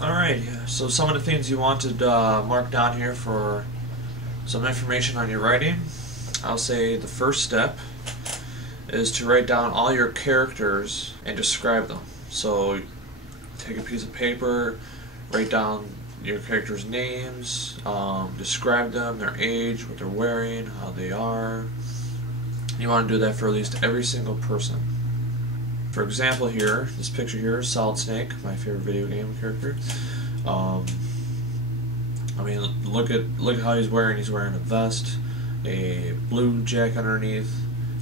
Alright, so some of the things you wanted mark down here for some information on your writing. I'll say the first step is to write down all your characters and describe them. So take a piece of paper, write down your characters' names, describe them, their age, what they're wearing, how they are. You want to do that for at least every single person. For example here, this picture here is Solid Snake, my favorite video game character. I mean, look at how he's wearing. He's wearing a vest, a blue jacket underneath.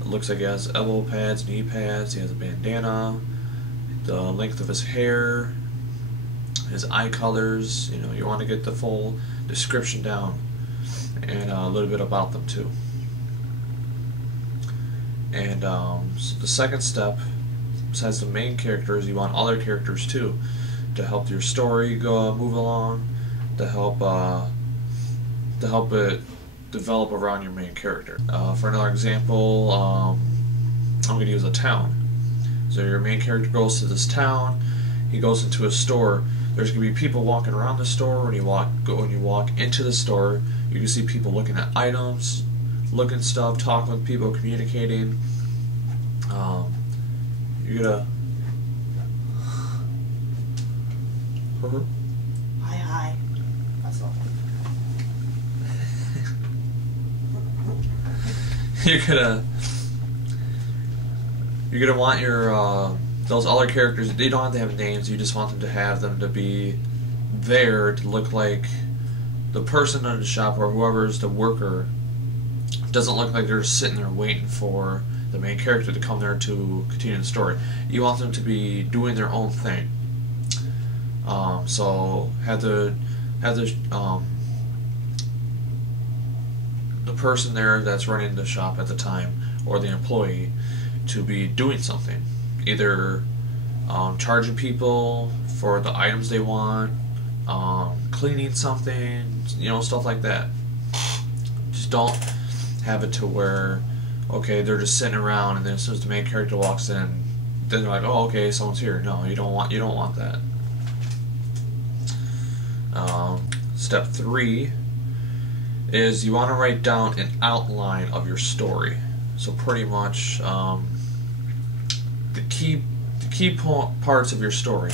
It looks like he has elbow pads, knee pads. He has a bandana. The length of his hair, his eye colors. You know, you want to get the full description down, and a little bit about them too. And so the second step, besides the main characters, you want other characters too, to help your story move along, to help it develop around your main character. For another example, I'm going to use a town. So your main character goes to this town. He goes into a store. There's going to be people walking around the store. When you walk into the store, you can see people looking at items, looking at stuff, talking with people, communicating. You're gonna Hi. That's all. you're gonna want your those other characters. They don't have to have names. You just want them to have them to be there to look like the person in the shop or whoever's the worker. Doesn't look like they're sitting there waiting for the main character to come there to continue the story. You want them to be doing their own thing. So have the person there that's running the shop at the time, or the employee, to be doing something, either charging people for the items they want, cleaning something, you know, stuff like that. Just don't have it to where, okay, they're just sitting around, and then as soon as the main character walks in, then they're like, oh, okay, someone's here. No, you don't want that. Step 3 is you want to write down an outline of your story. So pretty much the key parts of your story.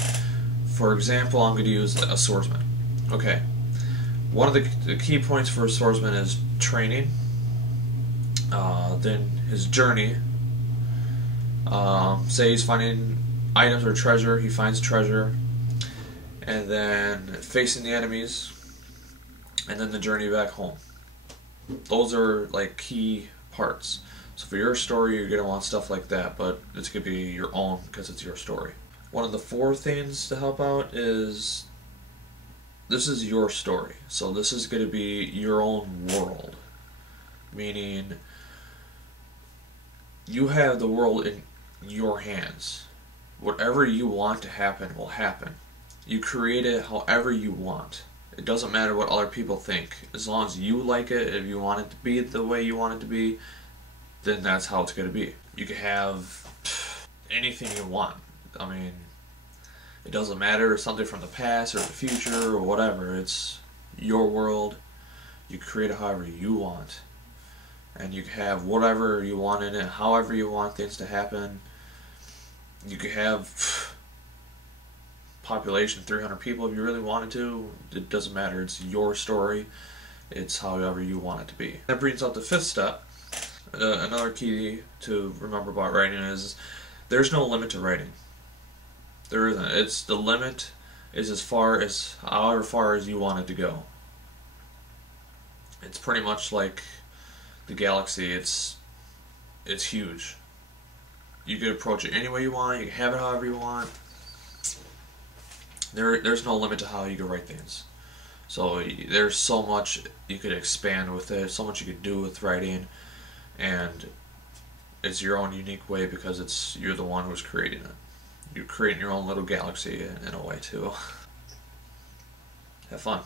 For example, I'm going to use a swordsman. Okay, one of the key points for a swordsman is training. Then his journey. Say he's finding items or treasure, he finds treasure, and then facing the enemies, and then the journey back home. Those are like key parts. So for your story, you're going to want stuff like that, but it's going to be your own because it's your story. One of the 4 things to help out is this is your story. So this is going to be your own world. Meaning, you have the world in your hands. Whatever you want to happen will happen. You create it however you want. It doesn't matter what other people think. As long as you like it, if you want it to be the way you want it to be, then that's how it's going to be. You can have anything you want. I mean, it doesn't matter, something from the past or the future or whatever. It's your world. You create it however you want. And you can have whatever you want in it, however you want things to happen. You could have population 300 people if you really wanted to. It doesn't matter. It's your story. It's however you want it to be. That brings up the 5th step. Another key to remember about writing is there's no limit to writing. There isn't. It's the limit is as far as however far as you want it to go. It's pretty much like the galaxy. It's huge. You can approach it any way you want. You can have it however you want. There's no limit to how you can write things. So there's so much you could expand with it, so much you could do with writing, and it's your own unique way because you're the one who's creating it. You're creating your own little galaxy in a way too. Have fun.